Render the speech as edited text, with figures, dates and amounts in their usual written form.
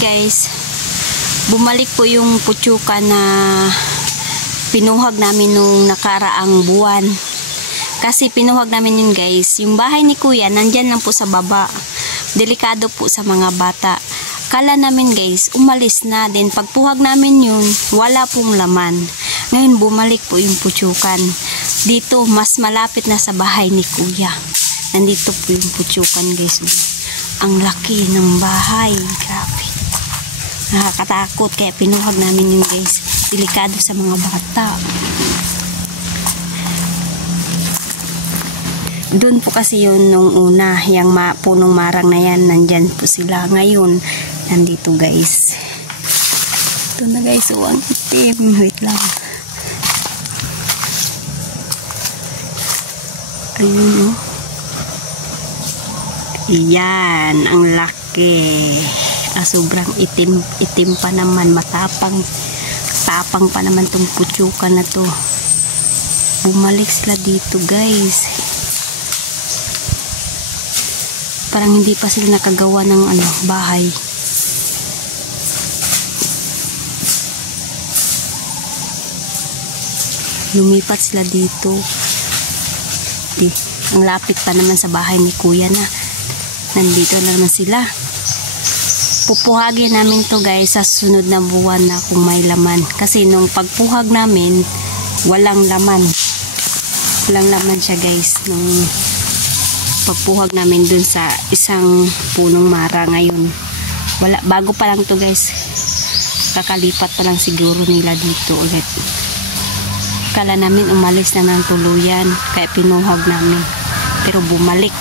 guys, bumalik po yung putsukan na pinuhag namin nung nakaraang buwan. Kasi pinuhag namin yun guys. Yung bahay ni kuya, nandyan lang po sa baba. Delikado po sa mga bata. Kala namin guys, umalis na. Then pagpuhag namin yun, wala pong laman. Ngayon bumalik po yung putsukan. Dito, mas malapit na sa bahay ni kuya. Nandito po yung putsukan guys. Ang laki ng bahay. Grabe. Nakakatakot. Kaya pinuhag namin yun guys. Delikado sa mga bata. Doon po kasi yun nung una. Yung punong marang na yan. Nandyan po sila. Ngayon, nandito guys. Ito na guys. Oh, ang itim. Wait lang. Ayun oh. Yan, ang laki. Sobrang itim pa naman, matapang pa naman tong putsukan na to. Bumalik sila dito guys. Parang hindi pa sila nakagawa ng bahay. Lumipat sila dito. Ang lapit pa naman sa bahay ni kuya na. Nandito na naman sila. Pupuhagin namin to guys sa sunod na buwan na kung may laman. Kasi nung pagpuhag namin, walang laman. Walang laman siya guys. Nung pagpuhag namin dun sa isang punong mara ngayon. Bago pa lang to guys. Kakalipat pa lang siguro nila dito ulit. Kala namin umalis na ng tuluyan. Kaya pinuhag namin. Pero bumalik.